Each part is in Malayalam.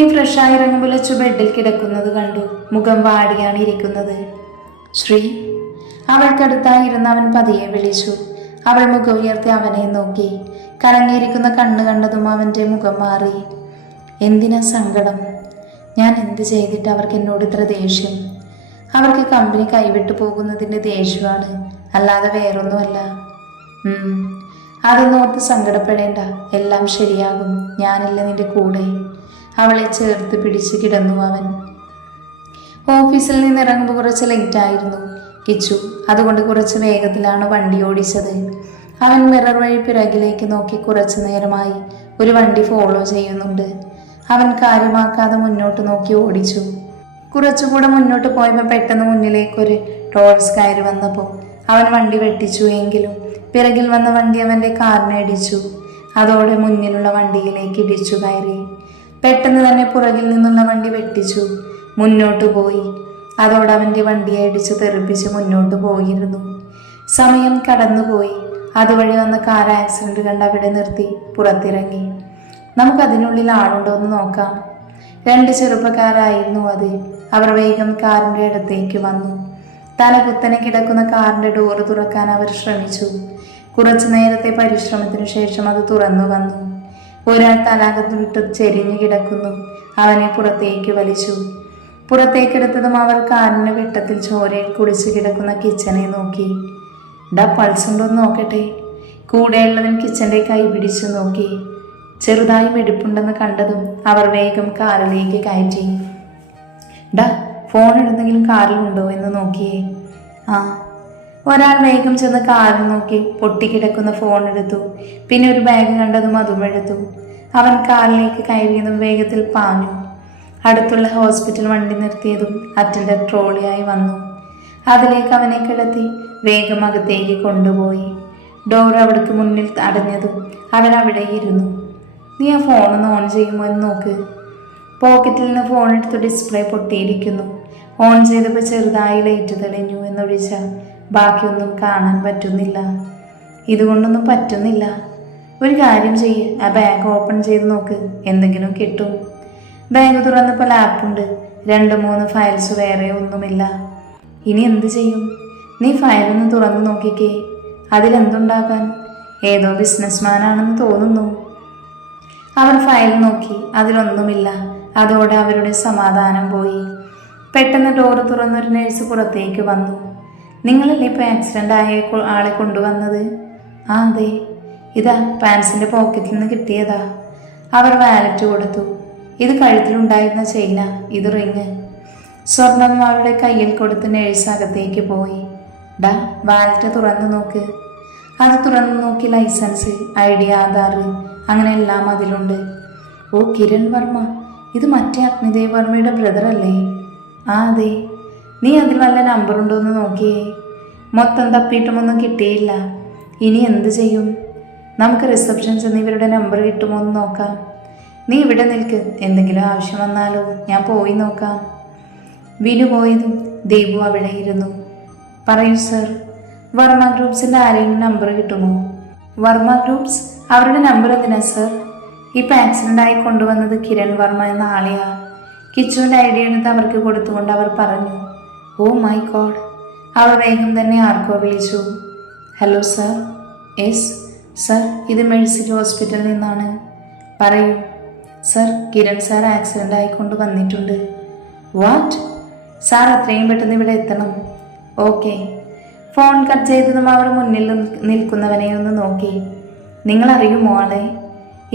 ഉണ്ണി ഫ്രഷായി ഇറങ്ങുമ്പോൾ ലച്ചു ബെഡിൽ കിടക്കുന്നത് കണ്ടു. മുഖം വാടിയാണ് ഇരിക്കുന്നത്. ശ്രീ. അവൾക്കടുത്തായി ഇരുന്ന് അവൻ പതിയെ വിളിച്ചു. അവൾ മുഖം ഉയർത്തി അവനെ നോക്കി. കലങ്ങിയിരിക്കുന്ന കണ്ണ് കണ്ടതും അവൻ്റെ മുഖം മാറി. എന്തിനാ സങ്കടം? ഞാൻ എന്ത് ചെയ്തിട്ട് അവർക്ക് എന്നോട് ഇത്ര ദേഷ്യം? അവർക്ക് കമ്പനി കൈവിട്ടു പോകുന്നതിൻ്റെ ദേഷ്യമാണ്, അല്ലാതെ വേറൊന്നുമല്ല. അതൊന്നോർത്ത് സങ്കടപ്പെടേണ്ട, എല്ലാം ശരിയാകും. ഞാനില്ല നിന്റെ കൂടെ. അവളെ ചേർത്ത് പിടിച്ച് കിടന്നു അവൻ. ഓഫീസിൽ നിന്ന് ഇറങ്ങുമ്പോൾ കുറച്ച് ലേറ്റായിരുന്നു കിച്ചു. അതുകൊണ്ട് കുറച്ച് വേഗത്തിലാണ് വണ്ടി ഓടിച്ചത്. അവൻ മിറർ വഴി പിറകിലേക്ക് നോക്കി. കുറച്ചു നേരമായി ഒരു വണ്ടി ഫോളോ ചെയ്യുന്നുണ്ട്. അവൻ കാര്യമാക്കാതെ മുന്നോട്ട് നോക്കി ഓടിച്ചു. കുറച്ചുകൂടെ മുന്നോട്ട് പോയപ്പോൾ പെട്ടെന്ന് മുന്നിലേക്കൊരു ടോൾസ് കയറി വന്നപ്പോൾ അവൻ വണ്ടി വെട്ടിച്ചു. എങ്കിലും പിറകിൽ വന്ന വണ്ടി അവൻ്റെ കാറിനെ ഇടിച്ചു. അതോടെ മുന്നിലുള്ള വണ്ടിയിലേക്ക് ഇടിച്ചു കയറി. പെട്ടെന്ന് തന്നെ പുറകിൽ നിന്നുള്ള വണ്ടി വെട്ടിച്ചു മുന്നോട്ട് പോയി. അതോടെ അവൻ്റെ വണ്ടിയെ ഇടിച്ച് തെറിപ്പിച്ച് മുന്നോട്ട് പോയിരുന്നു. സമയം കടന്നുപോയി. അതുവഴി വന്ന കാർ ആക്സിഡന്റ് കണ്ട് അവിടെ നിർത്തി പുറത്തിറങ്ങി. നമുക്കതിനുള്ളിൽ ആളുണ്ടോ എന്ന് നോക്കാം. 2 ചെറുപ്പക്കാരായിരുന്നു അത്. അവർ വേഗം കാറിൻ്റെ അടുത്തേക്ക് വന്നു. തലകുത്തനെ കിടക്കുന്ന കാറിൻ്റെ ഡോറ് തുറക്കാൻ അവർ ശ്രമിച്ചു. കുറച്ചു നേരത്തെ പരിശ്രമത്തിനു ശേഷം അത് തുറന്നു വന്നു. ഒരാൾ തലകത്ത് വിട്ട് ചെരിഞ്ഞു കിടക്കുന്നു. അവനെ പുറത്തേക്ക് വലിച്ചു. പുറത്തേക്കെടുത്തതും അവർ കാറിൻ്റെ വെട്ടത്തിൽ ചോരയിൽ കുളിച്ചു കിടക്കുന്ന കിച്ചനെ നോക്കി. പൾസ് ഉണ്ടോന്ന് നോക്കട്ടെ. കൂടെയുള്ളവൻ കിച്ചൻ്റെ കൈ പിടിച്ചു നോക്കി. ചെറുതായി വെടിപ്പുണ്ടെന്ന് കണ്ടതും അവർ വേഗം കാറിലേക്ക് കയറ്റി. ഫോൺ എടുത്തെങ്കിലും കാറിലുണ്ടോ എന്ന് നോക്കിയേ. ഒരാൾ വേഗം ചെന്ന് കാറിൽ നോക്കി പൊട്ടിക്കിടക്കുന്ന ഫോൺ എടുത്തു. പിന്നെ ഒരു ബാഗ് കണ്ടതും അതും എടുത്തു. അവൻ കാറിലേക്ക് കയറിയതും വേഗത്തിൽ പാഞ്ഞു. അടുത്തുള്ള ഹോസ്പിറ്റൽ വണ്ടി നിർത്തിയതും അറ്റൻഡർ ട്രോളിയായി വന്നു. അതിലേക്ക് അവനെ കിടത്തി വേഗം അകത്തേക്ക് കൊണ്ടുപോയി. ഡോർ അവിടേക്ക് മുന്നിൽ അടഞ്ഞതും അവൻ അവിടെ ഇരുന്നു. നീ ആ ഫോണൊന്ന് ഓൺ ചെയ്യുമോ എന്ന് നോക്ക്. പോക്കറ്റിൽ നിന്ന് ഫോൺ എടുത്ത് ഡിസ്പ്ലേ പൊട്ടിയിരിക്കുന്നു. ഓൺ ചെയ്തപ്പോൾ ചെറുതായി ലൈറ്റ് തെളിഞ്ഞു എന്നൊഴിച്ചാൽ ബാക്കിയൊന്നും കാണാൻ പറ്റുന്നില്ല. ഇതുകൊണ്ടൊന്നും പറ്റുന്നില്ല. ഒരു കാര്യം ചെയ്യ്, ആ ബാഗ് ഓപ്പൺ ചെയ്ത് നോക്ക്, എന്തെങ്കിലും കിട്ടും. ബാഗ് തുറന്നപ്പോൾ ലാപ്പുണ്ട്. 2-3 ഫയൽസ്, വേറെ ഒന്നുമില്ല. ഇനി എന്ത് ചെയ്യും? നീ ഫയലൊന്ന് തുറന്നു നോക്കിക്കേ. അതിലെന്തുണ്ടാകാൻ? ഏതോ ബിസിനസ്മാനാണെന്ന് തോന്നുന്നു. അവർ ഫയൽ നോക്കി. അതിലൊന്നുമില്ല. അതോടെ അവരുടെ സമാധാനം പോയി. പെട്ടെന്ന് ഡോറ് തുറന്നൊരു നഴ്സ് പുറത്തേക്ക് വന്നു. നിങ്ങളല്ലേ ഇപ്പോൾ ആക്സിഡൻ്റ് ആയ ആളെ കൊണ്ടുവന്നത്? അതെ. ഇതാ പാൻസിൻ്റെ പോക്കറ്റിൽ നിന്ന് കിട്ടിയതാ. അവർ വാലറ്റ് കൊടുത്തു. ഇത് കഴുത്തിലുണ്ടായിരുന്ന ചെയിന, ഇത് റിങ്. സ്വർണം അവരുടെ കയ്യിൽ കൊടുത്ത് നഴ്സ് അകത്തേക്ക് പോയി. വാലറ്റ് തുറന്നു നോക്ക്. അത് തുറന്നു നോക്കി ലൈസൻസ്, ID, ആധാർ, അങ്ങനെ എല്ലാം അതിലുണ്ട്. ഓ, കിരൺ വർമ്മ, ഇത് മറ്റേ അഗ്നിദേവ് വർമ്മയുടെ ബ്രദർ അല്ലേ? അതെ. നീ അതിൽ വല്ല നമ്പറുണ്ടോ എന്ന് നോക്കിയേ. മൊത്തം തപ്പിയിട്ടുമൊന്നും കിട്ടിയില്ല. ഇനി എന്ത് ചെയ്യും? നമുക്ക് റിസപ്ഷൻ ചെന്ന് ഇവരുടെ നമ്പർ കിട്ടുമോ എന്ന് നോക്കാം. നീ ഇവിടെ നിൽക്ക്, എന്തെങ്കിലും ആവശ്യം വന്നാലോ ഞാൻ പോയി നോക്കാം. വിനു പോയതും ദേവു അവിടെ ഇരുന്നു. പറയൂ സർ, വർമ്മ ഗ്രൂപ്പ്സിൻ്റെ ആരെങ്കിലും നമ്പർ കിട്ടുമോ? വർമ്മ ഗ്രൂപ്പ്സ്? അവരുടെ നമ്പർ എന്തിനാ സർ? ഇപ്പം ആക്സിഡൻ്റ് ആയി കൊണ്ടുവന്നത് കിരൺ വർമ്മ എന്ന ആളെയാ. കിച്ചുവിൻ്റെ ID എടുത്ത് അവർക്ക് കൊടുത്തുകൊണ്ട് അവർ പറഞ്ഞു. Oh my God. അവർ വേഗം തന്നെ ആർക്കോ വിളിച്ചു. Hello sir. യെസ് സർ, ഇത് മെഴ്സിറ്റി ഹോസ്പിറ്റലിൽ നിന്നാണ്. പറയൂ സർ, കിരൺ സാർ ആക്സിഡൻ്റ് ആയിക്കൊണ്ട് വന്നിട്ടുണ്ട്. വാട്ട്? സാർ എത്രയും പെട്ടെന്ന് ഇവിടെ എത്തണം. ഓക്കെ. ഫോൺ കട്ട് ചെയ്തതും അവർ മുന്നിൽ നിൽക്കുന്നവനെ ഒന്ന് നോക്കി. നിങ്ങൾ അറിയുമോ ആളെ?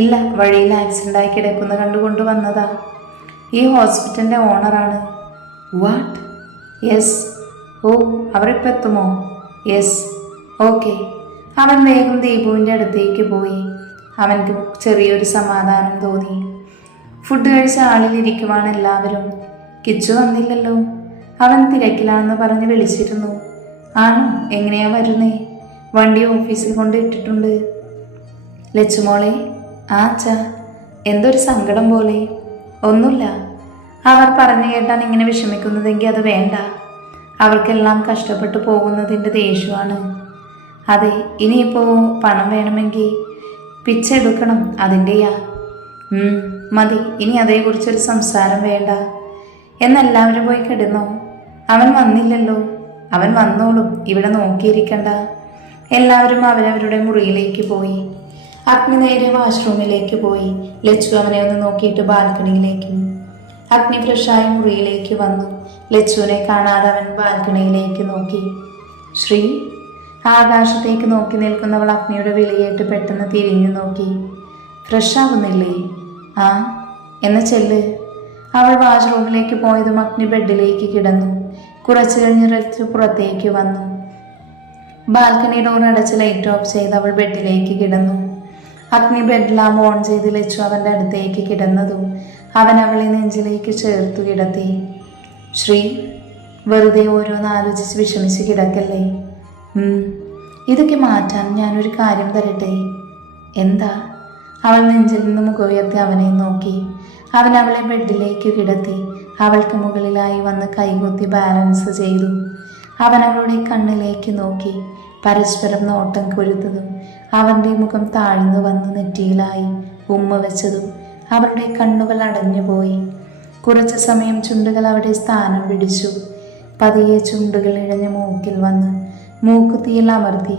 ഇല്ല, വഴിയിൽ ആക്സിഡൻ്റ് ആയി കിടക്കുന്ന കണ്ടുകൊണ്ട് വന്നതാ. ഈ ഹോസ്പിറ്റലിൻ്റെ ഓണറാണ്. വാട്ട്? യെസ്. ഓ, അവരിപ്പോൾ എത്തുമോ? യെസ്. ഓക്കെ. അവൻ വേഗം ദീപുവിൻ്റെ അടുത്തേക്ക് പോയി. അവൻക്ക് ചെറിയൊരു സമാധാനം തോന്നി. ഫുഡ് കഴിച്ച ആളിലിരിക്കുവാണ് എല്ലാവരും. കിച്ചു വന്നില്ലല്ലോ. അവൻ തിരക്കിലാണെന്ന് പറഞ്ഞ് വിളിച്ചിരുന്നു. ആണോ? എങ്ങനെയാ വരുന്നേ? വണ്ടി ഓഫീസിൽ കൊണ്ട് ഇട്ടിട്ടുണ്ട്. ലച്ചുമോളെ. അച്ഛാ, എന്തൊരു സങ്കടം പോലെ. ഒന്നുമില്ല. അവർ പറഞ്ഞു കേട്ടാൻ ഇങ്ങനെ വിഷമിക്കുന്നതെങ്കിൽ അത് വേണ്ട. അവർക്കെല്ലാം കഷ്ടപ്പെട്ടു പോകുന്നതിൻ്റെ ദേഷ്യമാണ്. അതെ, ഇനിയിപ്പോൾ പണം വേണമെങ്കിൽ പിച്ചെടുക്കണം, അതിൻ്റെയാ. മതി, ഇനി അതേക്കുറിച്ചൊരു സംസാരം വേണ്ട. എന്നെല്ലാവരും പോയി കിടന്നോ? അവൻ വന്നില്ലല്ലോ. അവൻ വന്നോളും, ഇവിടെ നോക്കിയിരിക്കണ്ട. എല്ലാവരും അവരവരുടെ മുറിയിലേക്ക് പോയി. അഗ്നി നേരെ വാഷ്റൂമിലേക്ക് പോയി. ലച്ചു അവനെ ഒന്ന് നോക്കിയിട്ട് ബാൽക്കണിയിലേക്കും. അഗ്നി ഫ്രഷായി മുറിയിലേക്ക് വന്നു. ലച്ചുവിനെ കാണാതെ അവൻ ബാൽക്കണിയിലേക്ക് നോക്കി. ശ്രീ. ആകാശത്തേക്ക് നോക്കി നിൽക്കുന്നവൾ അഗ്നിയുടെ വിളിയേട്ട് പെട്ടെന്ന് തിരിഞ്ഞു നോക്കി. ഫ്രഷാകുന്നില്ലേ? ആ, എന്ന ചെല്ല്. അവൾ വാഷ്റൂമിലേക്ക് പോയതും അഗ്നി ബെഡിലേക്ക് കിടന്നു. കുറച്ചു കഴിഞ്ഞ് ലച്ചു പുറത്തേക്ക് വന്നു. ബാൽക്കണി ഡോർ അടച്ച് ലൈറ്റ് ഓഫ് ചെയ്ത് അവൾ ബെഡിലേക്ക് കിടന്നു. അഗ്നി ബെഡ് ലാമ്പ് ഓൺ ചെയ്ത് ലച്ചു അവൻ്റെ അടുത്തേക്ക് കിടന്നതും അവൻ അവളെ നെഞ്ചിലേക്ക് ചേർത്തു കിടത്തി. ശ്രീ, വെറുതെ ഓരോന്ന് ആലോചിച്ച് വിഷമിച്ച് കിടക്കല്ലേ. ഇതൊക്കെ മാറ്റാൻ ഞാനൊരു കാര്യം തരട്ടെ? എന്താ? അവൾ നെഞ്ചിൽ നിന്ന് മുഖമുയർത്തി അവനെ നോക്കി. അവൻ അവളെ ബെഡിലേക്ക് കിടത്തി. അവൾക്ക് മുകളിലായി വന്ന് കൈകുത്തി ബാലൻസ് ചെയ്തു. അവൻ അവളുടെ കണ്ണിലേക്ക് നോക്കി. പരസ്പരം നോട്ടം കൊരുത്തതും അവൻ്റെ മുഖം താഴ്ന്നു വന്ന് നെറ്റിയിലായി ഉമ്മ വെച്ചതും അവളുടെ കണ്ണുകൾ അടഞ്ഞുപോയി. കുറച്ചു സമയം ചുണ്ടുകൾ അവിടെ സ്ഥാനം പിടിച്ചു. പതിയെ ചുണ്ടുകൾ ഇഴഞ്ഞ് മൂക്കിൽ വന്ന് മൂക്കുത്തിയിൽ അമർത്തി.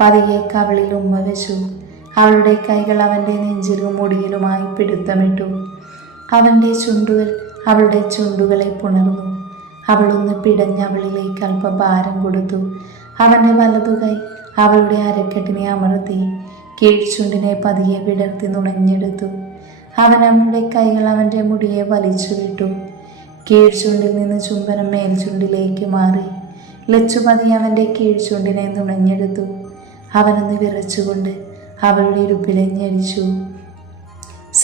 പതിയെ കവിളിൽ ഉമ്മ വെച്ചു. അവളുടെ കൈകൾ അവൻ്റെ നെഞ്ചിലും മുടിയിലുമായി പിടുത്തമിട്ടു. അവൻ്റെ ചുണ്ടുകൾ അവളുടെ ചുണ്ടുകളെ പുണർന്നു. അവളൊന്ന് പിടഞ്ഞ് അവളിലേക്ക് അല്പം ഭാരം കൊടുത്തു. അവൻ്റെ വലതുകൈ അവളുടെ അരക്കെട്ടിനെ അമർത്തി കീഴ്ചുണ്ടിനെ പതിയെ വിടർത്തി നുണഞ്ഞെടുത്തു. അവൻ അവളുടെ കൈകൾ അവൻ്റെ മുടിയെ വലിച്ചു വിട്ടു. കീഴ്ചുണ്ടിൽ നിന്ന് ചുംബനം മേൽചുണ്ടിലേക്ക് മാറി. ലച്ചു പതിയെ അവൻ്റെ കീഴ്ചുണ്ടിനെ നുണഞ്ഞെടുത്തു. അവനൊന്ന് വിറച്ചുകൊണ്ട് അവളുടെ ഇടുപ്പിലെ ഞെരിച്ചു.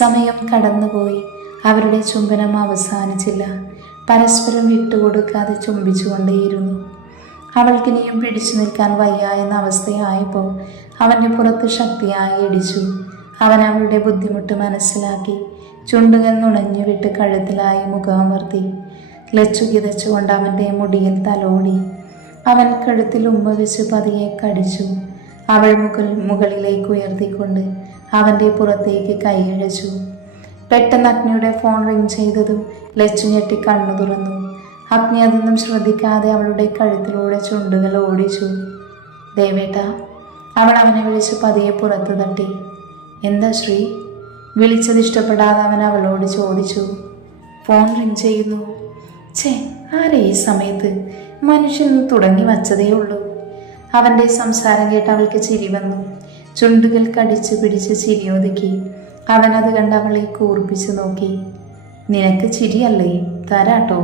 സമയം കടന്നുപോയി. അവരുടെ ചുംബനം അവസാനിച്ചില്ല. പരസ്പരം വിട്ടുകൊടുക്കാതെ ചുംബിച്ചുകൊണ്ടേയിരുന്നു. അവൾക്കിനിയും പിടിച്ചു നിൽക്കാൻ വയ്യ എന്ന അവസ്ഥയായപ്പോൾ അവൻ്റെ പുറത്ത് ശക്തിയായി ഇടിച്ചു. അവൻ അവളുടെ ബുദ്ധിമുട്ട് മനസ്സിലാക്കി. ചുണ്ടുകൾ നുണഞ്ഞു വിട്ട് കഴുത്തിലായി മുഖമർത്തി. ലച്ചു കിതച്ചുകൊണ്ട് അവൻ്റെ മുടിയിൽ തലോടി. അവൻ കഴുത്തിൽ ഉമ്മ വെച്ച് പതിയെ കടിച്ചു. അവൾ മുകളിലേക്ക് ഉയർത്തിക്കൊണ്ട് അവൻ്റെ പുറത്തേക്ക് കൈയഴച്ചു. പെട്ടെന്ന് അഗ്നിയുടെ ഫോൺ റിങ് ചെയ്തതും ലച്ചു ഞെട്ടി കണ്ണു തുറന്നു. അഗ്നി അതൊന്നും ശ്രദ്ധിക്കാതെ അവളുടെ കഴുത്തിലൂടെ ചുണ്ടുകൾ ഓടിച്ചു. ദേവേട്ട. അവൾ അവനെ വിളിച്ച് പതിയെ പുറത്തു തട്ടി. എന്താ ശ്രീ? വിളിച്ചത് ഇഷ്ടപ്പെടാതെ അവൻ അവളോട് ചോദിച്ചു. ഫോൺ റിങ് ചെയ്യുന്നു. ആരെ ഈ സമയത്ത്? മനുഷ്യൻ തുടങ്ങി വച്ചതേ ഉള്ളൂ. അവൻ്റെ സംസാരം കേട്ട് അവൾക്ക് ചിരി വന്നു. ചുണ്ടുകൾ കടിച്ചു പിടിച്ച് ചിരി ഒതുക്കി. അവനത് കണ്ട് അവളെ കൂർപ്പിച്ചു നോക്കി. നിനക്ക് ചിരിയല്ലേ? തരാട്ടോ.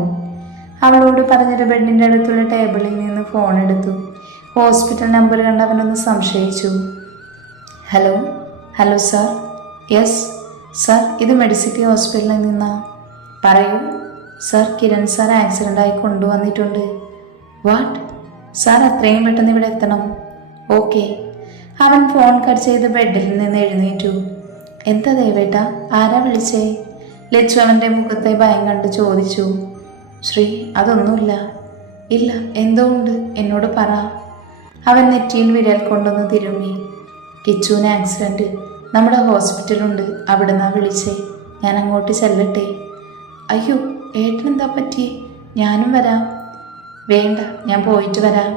അവളോട് പറഞ്ഞിട്ട് ബെഡിൻ്റെ അടുത്തുള്ള ടേബിളിൽ നിന്ന് ഫോൺ എടുത്തു. ഹോസ്പിറ്റൽ നമ്പർ കണ്ട് അവനൊന്ന് സംശയിച്ചു. Hello. Hello sir. Yes sir, ഇത് മെഡിസിറ്റി ഹോസ്പിറ്റലിൽ നിന്നാ. പറയൂ സാർ. കിരൺ സാർ ആക്സിഡൻ്റായി കൊണ്ടുവന്നിട്ടുണ്ട്. വാട്ട്? സാർ എത്രയും പെട്ടെന്ന് ഇവിടെ എത്തണം. ഓക്കെ. അവൻ ഫോൺ കട്ട് ചെയ്ത് ബെഡിൽ നിന്ന് എഴുന്നേറ്റു. എന്താ ദേവേട്ട? ആരാ വിളിച്ചേ? ലച്ചു അവൻ്റെ മുഖത്തെ ഭയം കണ്ട് ചോദിച്ചു. ശ്രീ, അതൊന്നുമില്ല. ഇല്ല, എന്തോ ഉണ്ട്, എന്നോട് പറ. അവൻ നെറ്റിയിൽ വിരൽ കൊണ്ടൊന്ന് തിരുമ്മി. കിച്ചുവിന് ആക്സിഡൻറ്റ്, നമ്മുടെ ഹോസ്പിറ്റലുണ്ട്, അവിടെ നിന്നാ വിളിച്ചേ. ഞാൻ അങ്ങോട്ട് ചെല്ലട്ടെ? അയ്യോ, ഏട്ടനെന്താ പറ്റി? ഞാനും വരാം. വേണ്ട, ഞാൻ പോയിട്ട് വരാം.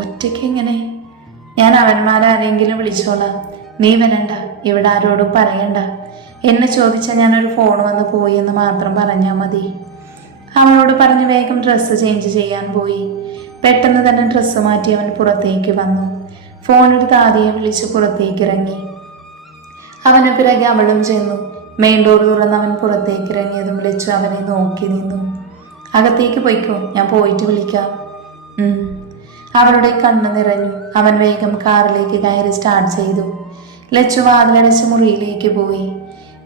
ഒറ്റയ്ക്ക് എങ്ങനെ? ഞാൻ അവന്മാരാരെങ്കിലും വിളിച്ചോളാം. നീ വരണ്ട, ഇവിടെ ആരോടും പറയണ്ട. എന്നെ ചോദിച്ചാൽ ഞാനൊരു ഫോൺ വന്ന് പോയി എന്ന് മാത്രം പറഞ്ഞാൽ മതി. അവളോട് പറഞ്ഞ് വേഗം ഡ്രസ്സ് ചേഞ്ച് ചെയ്യാൻ പോയി. പെട്ടെന്ന് തന്നെ ഡ്രസ്സ് മാറ്റി അവൻ പുറത്തേക്ക് വന്നു. ഫോണെടുത്ത് ആദ്യം വിളിച്ച് പുറത്തേക്ക് ഇറങ്ങി. അവന് പിറകെ അവളും ചെന്നു. മെയിൻ ഡോർ തുറന്ന് അവൻ പുറത്തേക്ക് ഇറങ്ങിയതും ലച്ചു അവനെ നോക്കി നിന്നു. അകത്തേക്ക് പോയിക്കോ, ഞാൻ പോയിട്ട് വിളിക്കാം. അവളുടെ കണ്ണ് നിറഞ്ഞു. അവൻ വേഗം കാറിലേക്ക് കയറി സ്റ്റാർട്ട് ചെയ്തു. ലച്ചു വാതിലടച്ച് മുറിയിലേക്ക് പോയി.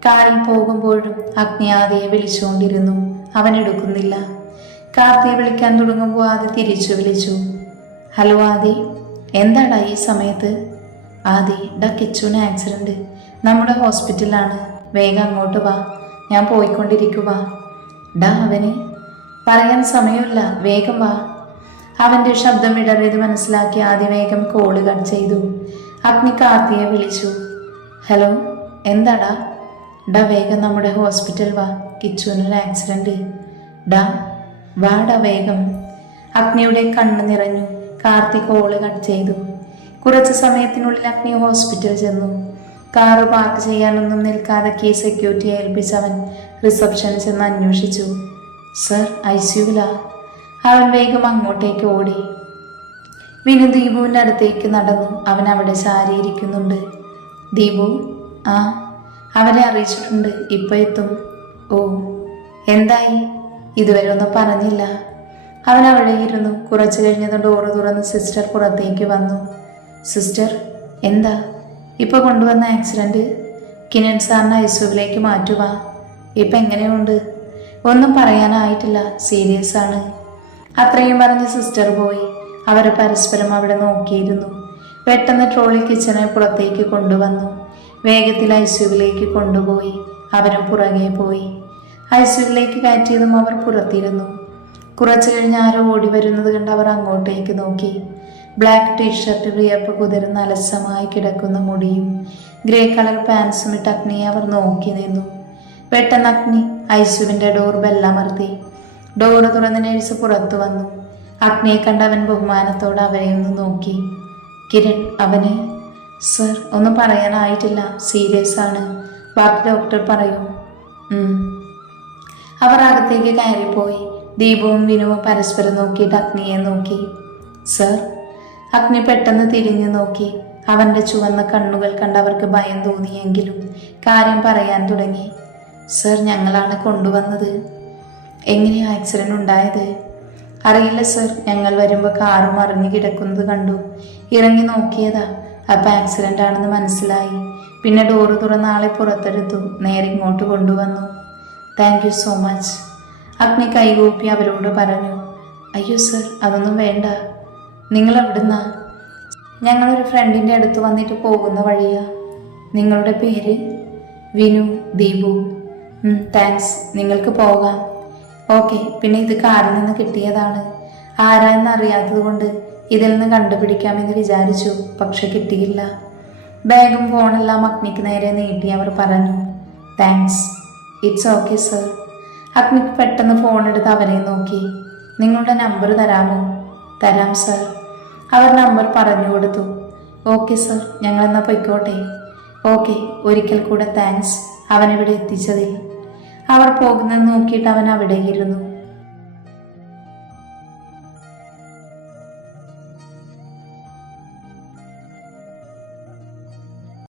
കാറിൽ പോകുമ്പോഴും അഗ്നി ആദിയെ വിളിച്ചുകൊണ്ടിരുന്നു. അവൻ എടുക്കുന്നില്ല. കാർത്തിയെ വിളിക്കാൻ തുടങ്ങുമ്പോൾ ആദി തിരിച്ചു വിളിച്ചു. ഹലോ ആദി. എന്താടാ ഈ സമയത്ത്? ആദി, കിച്ചുവിന് ആക്സിഡൻറ്റ്, നമ്മുടെ ഹോസ്പിറ്റലിലാണ്, വേഗം അങ്ങോട്ട് വാ, ഞാൻ പോയിക്കൊണ്ടിരിക്കുക. അവന് പറയാൻ സമയമില്ല, വേഗം വാ. അവൻ്റെ ശബ്ദം ഇടറിയത് മനസ്സിലാക്കി ആദ്യ വേഗം കോള് കട്ട് ചെയ്തു. അഗ്നി കാർത്തിയെ വിളിച്ചു. ഹലോ, എന്താടാ? ഡാ വേഗം നമ്മുടെ ഹോസ്പിറ്റൽ വാ, കിച്ചുവിനൊരു ആക്സിഡന്റ്. ഡാ വാടാ വേഗം. അഗ്നിയുടെ കണ്ണ് നിറഞ്ഞു. കാർത്തിക് കോള് കട്ട് ചെയ്തു. കുറച്ച് സമയത്തിനുള്ളിൽ അഗ്നി ഹോസ്പിറ്റൽ ചെന്നു. കാറ് പാർക്ക് ചെയ്യാനൊന്നും നിൽക്കാതെ കീ സെക്യൂരിറ്റിയെ ഏൽപ്പിച്ചവൻ റിസപ്ഷനിൽ ചെന്ന് അന്വേഷിച്ചു. സർ, ഐസിയുവിലാ. അവൻ വേഗം അങ്ങോട്ടേക്ക് ഓടി. വിനു ദീപുവിൻ്റെ അടുത്തേക്ക് നടന്നു. അവൻ അവിടെ ചാരിയിരിക്കുന്നുണ്ട്. ദീപു, ആ, അവരെ അറിയിച്ചിട്ടുണ്ട്, ഇപ്പൊ എത്തും. ഓ, എന്തായി? ഇതുവരെ ഒന്നും പറഞ്ഞില്ല. അവൻ അവിടെ ഇരുന്നു. കുറച്ചു കഴിഞ്ഞത് ഡോറ് തുറന്ന് സിസ്റ്റർ പുറത്തേക്ക് വന്നു. സിസ്റ്റർ, എന്താ? ഇപ്പൊ കൊണ്ടുവന്ന ആക്സിഡന്റ് കിനൻ സാറിനെ ഐസിയുവിലേക്ക് മാറ്റുക. ഇപ്പൊ എങ്ങനെയുണ്ട്? ഒന്നും പറയാനായിട്ടില്ല, സീരിയസ് ആണ്. അത്രയും പറഞ്ഞ് സിസ്റ്റർ പോയി. അവർ പരസ്പരം അവിടെ നോക്കിയിരുന്നു. പെട്ടെന്ന് ട്രോളി കിച്ചനെ പുറത്തേക്ക് കൊണ്ടുവന്നു. വേഗത്തിൽ ഐസിയുവിലേക്ക് കൊണ്ടുപോയി. അവരും പുറകെ പോയി. ഐസിയുവിലേക്ക് കയറ്റിയതും അവർ പുറത്തിരുന്നു. കുറച്ചു കഴിഞ്ഞ് ആരോ ഓടി വരുന്നത് കണ്ട് അവർ അങ്ങോട്ടേക്ക് നോക്കി. ബ്ലാക്ക് ടീഷർട്ട്, വിയർപ്പ് കുതിർന്ന് അലസമായി കിടക്കുന്ന മുടിയും ഗ്രേ കളർ പാൻസും ഇട്ട് അഗ്നിയെ അവർ നോക്കി നിന്നു. പെട്ടെന്ന് അഗ്നി ഐസിയുവിൻ്റെ ഡോർ ബെല്ലമർത്തി. ഡോറ് തുറന്ന് നേഴ്സ് പുറത്തു വന്നു. അഗ്നിയെ കണ്ട് അവൻ ബഹുമാനത്തോടെ അവരെ ഒന്ന് നോക്കി. കിരൺ, അവന്? സർ, ഒന്നും പറയാനായിട്ടില്ല, സീരിയസ് ആണ്. ബാക്കി ഡോക്ടർ പറയൂ. അവർ അകത്തേക്ക് കയറിപ്പോയി. ദീപവും വിനുവും പരസ്പരം നോക്കിയിട്ട് അഗ്നിയെ നോക്കി. സർ. അഗ്നി പെട്ടെന്ന് തിരിഞ്ഞു നോക്കി. അവൻ്റെ ചുവന്ന കണ്ണുകൾ കണ്ട് അവർക്ക് ഭയം തോന്നിയെങ്കിലും കാര്യം പറയാൻ തുടങ്ങി. സർ, ഞങ്ങളാണ് കൊണ്ടുവന്നത്. എങ്ങനെയാ ആക്സിഡന്റ് ഉണ്ടായത്? അറിയില്ല സർ, ഞങ്ങൾ വരുമ്പോൾ കാറ് മറിഞ്ഞു കിടക്കുന്നത് കണ്ടു. ഇറങ്ങി നോക്കിയതാ. അപ്പം ആക്സിഡന്റ് ആണെന്ന് മനസ്സിലായി. പിന്നെ ഡോറ് തുറന്ന ആളെ പുറത്തെടുത്തു, നേരെ ഇങ്ങോട്ട് കൊണ്ടുവന്നു. Thank you so much. അഗ്നി കൈകൂപ്പി അവരോട് പറഞ്ഞു. അയ്യോ സർ, അതൊന്നും വേണ്ട. നിങ്ങൾ എവിടുന്നാ? ഞങ്ങളൊരു ഫ്രണ്ടിൻ്റെ അടുത്ത് വന്നിട്ട് പോകുന്ന വഴിയാ. നിങ്ങളുടെ പേര്? വിനു. ദീപു. താങ്ക്സ്, നിങ്ങൾക്ക് പോകാം. ഓക്കെ. പിന്നെ ഇത് കാറിൽ നിന്ന് കിട്ടിയതാണ്. ആരാന്ന് അറിയാത്തത് കൊണ്ട് ഇതിൽ നിന്ന് കണ്ടുപിടിക്കാമെന്ന് വിചാരിച്ചു, പക്ഷെ കിട്ടിയില്ല. ബാഗും ഫോണെല്ലാം അഗ്നിക്ക് നേരെ നീട്ടി അവർ പറഞ്ഞു. താങ്ക്സ്. It's okay sir. അഗ്നിക്ക് പെട്ടെന്ന് ഫോൺ എടുത്ത് അവരെ നോക്കി. നിങ്ങളുടെ നമ്പർ തരാമോ? തരാം സർ. അവർ നമ്പർ പറഞ്ഞു കൊടുത്തു. ഓക്കെ സർ, ഞങ്ങളെന്നാൽ പൊയ്ക്കോട്ടെ. ഓക്കെ, ഒരിക്കൽ കൂടെ താങ്ക്സ് അവനിവിടെ എത്തിച്ചതിൽ. അവർ പോകുന്നത് നോക്കിയിട്ട് അവൻ അവിടെ ഇരുന്നു.